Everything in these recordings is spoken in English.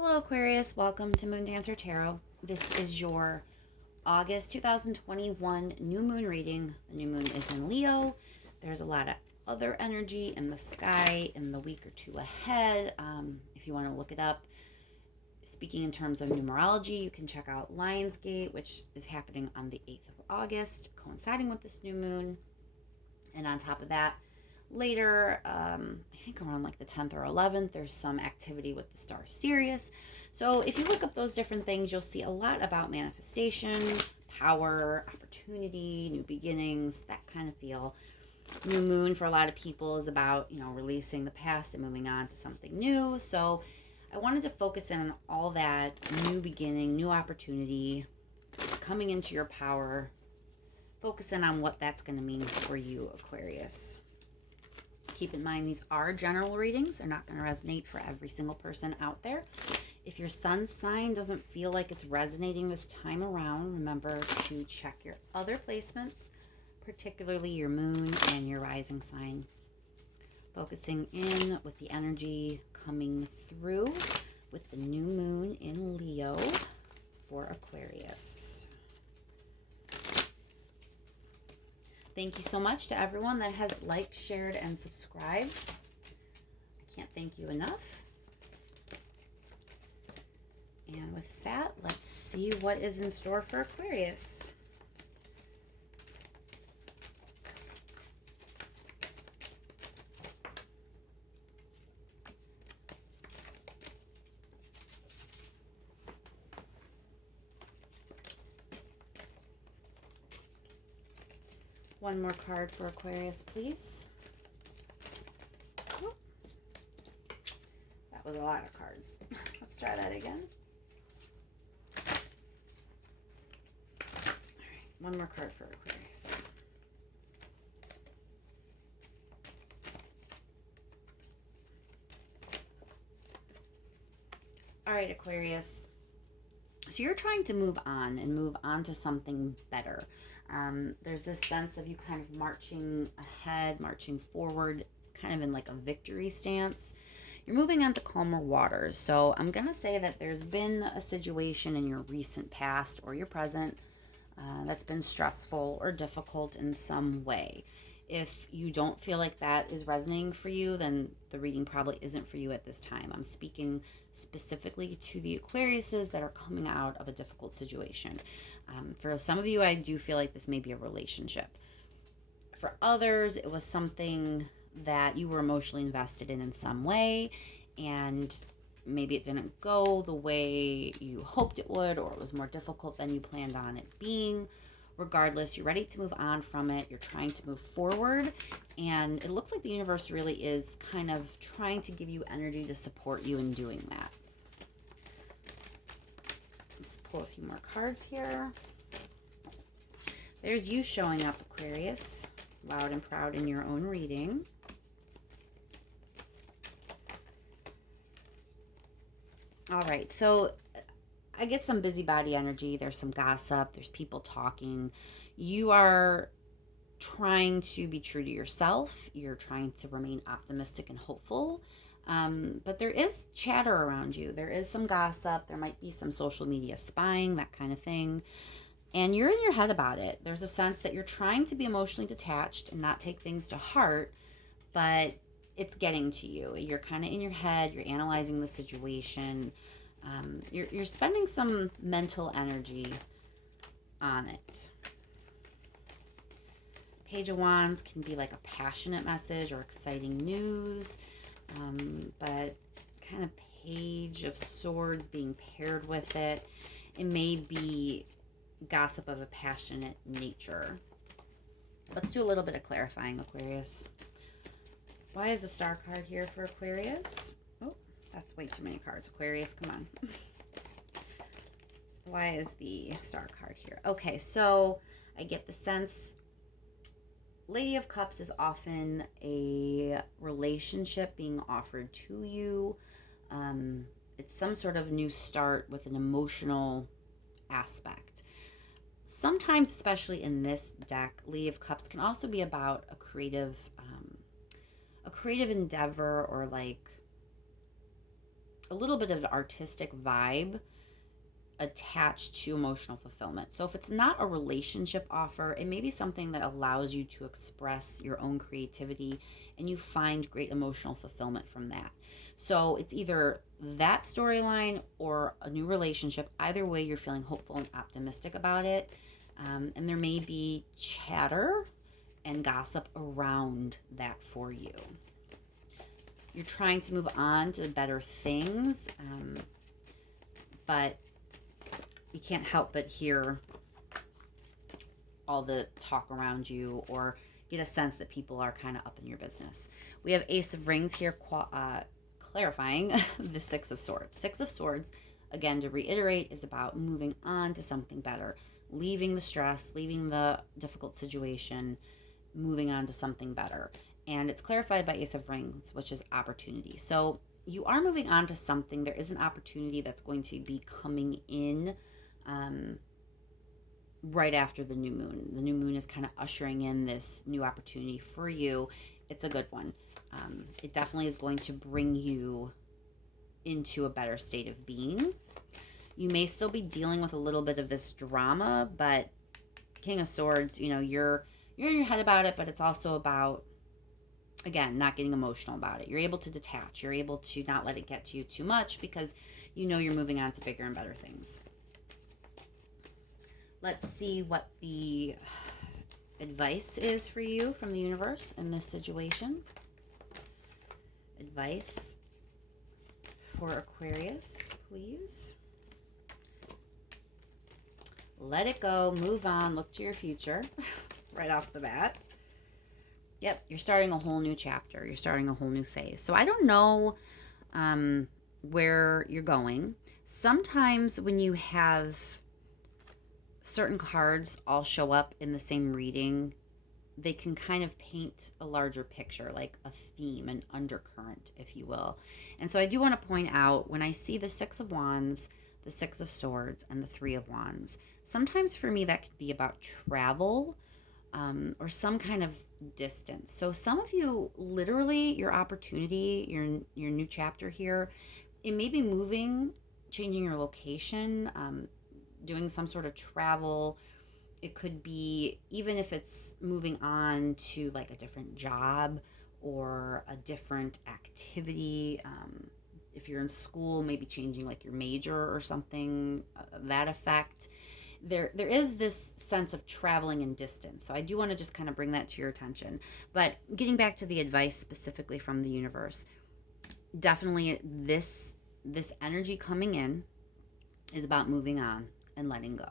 Hello, Aquarius. Welcome to Moon Dancer Tarot. This is your August 2021 new moon reading. The new moon is in Leo. There's a lot of other energy in the sky in the week or two ahead. If you want to look it up, speaking in terms of numerology, you can check out Lionsgate, which is happening on the 8th of August, coinciding with this new moon. And on top of that, later, I think around like the 10th or 11th, there's some activity with the star Sirius. So if you look up those different things, you'll see a lot about manifestation, power, opportunity, new beginnings, that kind of feel. New moon for a lot of people is about, releasing the past and moving on to something new. So I wanted to focus in on all that new beginning, new opportunity, coming into your power, focusing on what that's going to mean for you, Aquarius. Keep in mind, these are general readings. They're not going to resonate for every single person out there. If your sun sign doesn't feel like it's resonating this time around, remember to check your other placements, particularly your moon and your rising sign. Focusing in with the energy coming through with the new moon in Leo for Aquarius. Thank you so much to everyone that has liked, shared, and subscribed. I can't thank you enough. And with that, let's see what is in store for Aquarius. One more card for Aquarius, please. Oh, that was a lot of cards. Let's try that again. All right, one more card for Aquarius. All right, Aquarius. So you're trying to move on to something better. There's this sense of you kind of marching ahead, marching forward, kind of in like a victory stance. You're moving on to calmer waters. So I'm going to say that there's been a situation in your recent past or your present that's been stressful or difficult in some way. If you don't feel like that is resonating for you, then the reading probably isn't for you at this time. I'm speaking specifically to the Aquariuses that are coming out of a difficult situation. For some of you, I do feel like this may be a relationship. For others, it was something that you were emotionally invested in some way, and maybe it didn't go the way you hoped it would, or it was more difficult than you planned on it being. Regardless, you're ready to move on from it. You're trying to move forward. And it looks like the universe really is kind of trying to give you energy to support you in doing that. Let's pull a few more cards here. There's you showing up, Aquarius, loud and proud in your own reading. All right, so I get some busybody energy. There's some gossip. There's people talking. You are trying to be true to yourself. You're trying to remain optimistic and hopeful. But there is chatter around you. There is some gossip. There might be some social media spying, that kind of thing. And you're in your head about it. There's a sense that you're trying to be emotionally detached and not take things to heart, but it's getting to you. You're kind of in your head. You're analyzing the situation. You're spending some mental energy on it. Page of Wands can be like a passionate message or exciting news, but kind of Page of Swords being paired with it. It may be gossip of a passionate nature. Let's do a little bit of clarifying, Aquarius. Why is the Star card here for Aquarius? Oh, that's way too many cards. Aquarius, come on. Why is the Star card here? Okay, so I get the sense Lady of Cups is often a relationship being offered to you. It's some sort of new start with an emotional aspect. Sometimes, especially in this deck, Lady of Cups can also be about a creative endeavor, or like a little bit of an artistic vibe attached to emotional fulfillment. So if it's not a relationship offer, it may be something that allows you to express your own creativity and you find great emotional fulfillment from that. So it's either that storyline or a new relationship. Either way, you're feeling hopeful and optimistic about it. And there may be chatter and gossip around that for you. You're trying to move on to better things, but you can't help but hear all the talk around you or get a sense that people are kind of up in your business. We have Ace of Rings here clarifying the Six of Swords. Six of Swords, again, to reiterate, is about moving on to something better, leaving the stress, leaving the difficult situation, moving on to something better. And it's clarified by Ace of Rings, which is opportunity. So you are moving on to something. There is an opportunity that's going to be coming in right after the new moon. The new moon is kind of ushering in this new opportunity for you. It's a good one. It definitely is going to bring you into a better state of being. You may still be dealing with a little bit of this drama, but King of Swords, you're in your head about it, but it's also about, again, not getting emotional about it. You're able to detach. You're able to not let it get to you too much because you're moving on to bigger and better things. Let's see what the advice is for you from the universe in this situation. Advice for Aquarius, please. Let it go, move on, look to your future right off the bat. Yep, you're starting a whole new chapter. You're starting a whole new phase. So I don't know where you're going. Sometimes when you have certain cards all show up in the same reading, they can kind of paint a larger picture, like a theme, an undercurrent, if you will. And so I do want to point out, when I see the Six of Wands, the Six of Swords, and the Three of Wands, sometimes for me that could be about travel or some kind of distance. So some of you, literally, your opportunity, your new chapter here, it may be moving, changing your location, doing some sort of travel. It could be, even if it's moving on to like a different job or a different activity. If you're in school, maybe changing like your major or something, that effect. There is this sense of traveling and distance. So I do want to just kind of bring that to your attention. But getting back to the advice specifically from the universe, definitely this energy coming in is about moving on and letting go.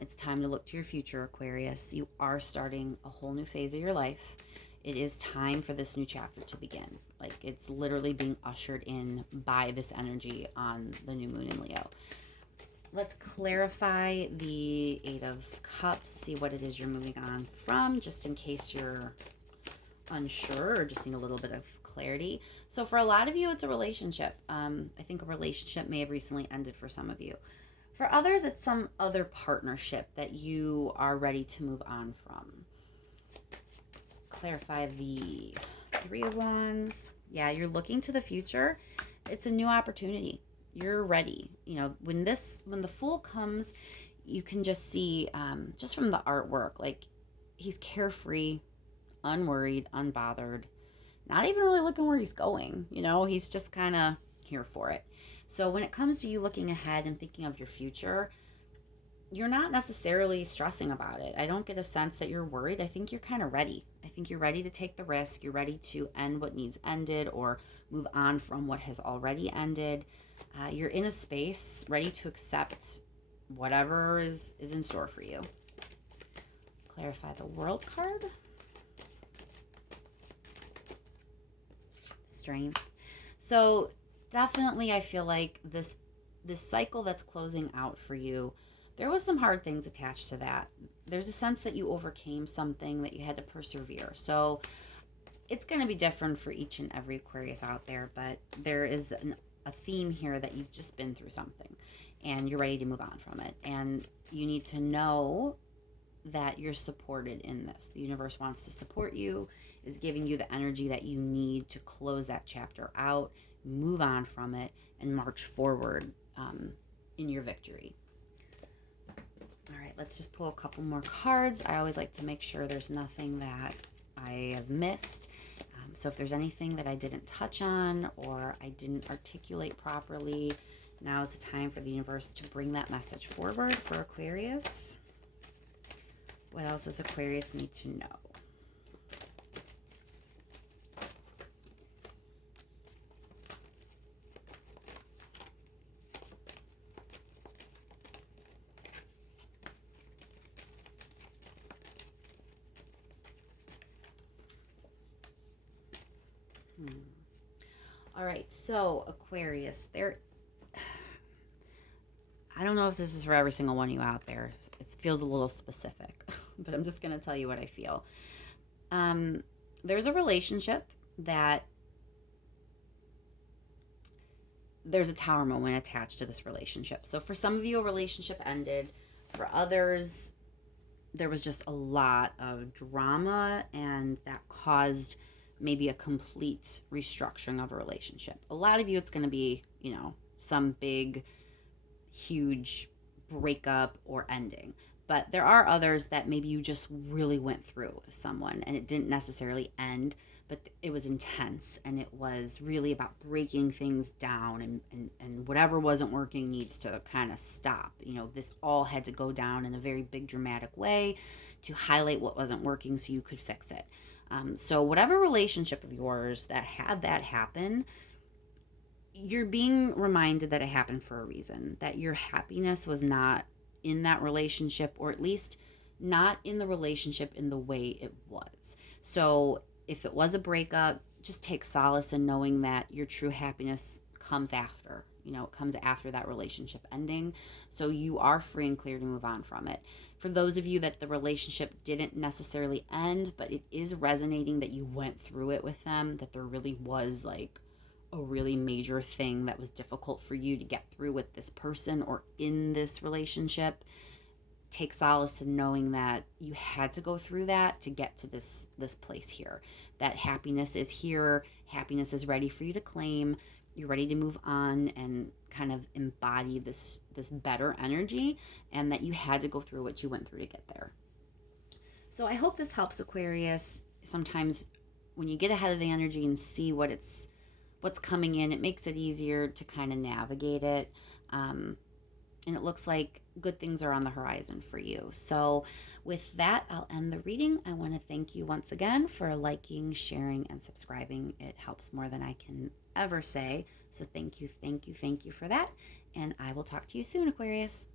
It's time to look to your future, Aquarius. You are starting a whole new phase of your life. It is time for this new chapter to begin. Like, it's literally being ushered in by this energy on the new moon in Leo. Let's clarify the Eight of Cups, see what it is you're moving on from, just in case you're unsure or just need a little bit of clarity. So for a lot of you, it's a relationship. I think a relationship may have recently ended for some of you. For others, it's some other partnership that you are ready to move on from. Clarify the Three of Wands. Yeah, you're looking to the future. It's a new opportunity. You're ready. When the Fool comes, you can just see, just from the artwork, like, he's carefree, unworried, unbothered, not even really looking where he's going. He's just kind of here for it. So when it comes to you looking ahead and thinking of your future, you're not necessarily stressing about it. I don't get a sense that you're worried. I think you're kind of ready. I think you're ready to take the risk. You're ready to end what needs ended or move on from what has already ended. You're in a space ready to accept whatever is in store for you. Clarify the World card. Strength. So definitely, I feel like this cycle that's closing out for you, there was some hard things attached to that. There's a sense that you overcame something, that you had to persevere. So it's going to be different for each and every Aquarius out there, but there is a theme here that you've just been through something and you're ready to move on from it. And you need to know that you're supported in this. The universe wants to support you, is giving you the energy that you need to close that chapter out, move on from it, and march forward in your victory. All right, let's just pull a couple more cards. I always like to make sure there's nothing that I have missed. So if there's anything that I didn't touch on or I didn't articulate properly, now is the time for the universe to bring that message forward for Aquarius. What else does Aquarius need to know? All right, so Aquarius, I don't know if this is for every single one of you out there. It feels a little specific, but I'm just going to tell you what I feel. There's a relationship that there's a tower moment attached to this relationship. So for some of you, a relationship ended. For others, there was just a lot of drama, and that caused maybe a complete restructuring of a relationship. A lot of you, it's going to be, some big, huge breakup or ending. But there are others that maybe you just really went through with someone and it didn't necessarily end, but it was intense and it was really about breaking things down, and whatever wasn't working needs to kind of stop. This all had to go down in a very big dramatic way to highlight what wasn't working so you could fix it. So whatever relationship of yours that had that happen, you're being reminded that it happened for a reason, that your happiness was not in that relationship, or at least not in the relationship in the way it was. So if it was a breakup, just take solace in knowing that your true happiness comes after. It comes after that relationship ending. So you are free and clear to move on from it. For those of you that the relationship didn't necessarily end, but it is resonating that you went through it with them, that there really was like a really major thing that was difficult for you to get through with this person or in this relationship, take solace in knowing that you had to go through that to get to this place here. That happiness is here. Happiness is ready for you to claim. You're ready to move on and kind of embody this better energy, and that you had to go through what you went through to get there. So I hope this helps, Aquarius. Sometimes when you get ahead of the energy and see what's coming in, it makes it easier to kind of navigate it. And it looks like good things are on the horizon for you. So with that, I'll end the reading. I want to thank you once again for liking, sharing, and subscribing. It helps more than I can ever say. So thank you for that. And I will talk to you soon, Aquarius.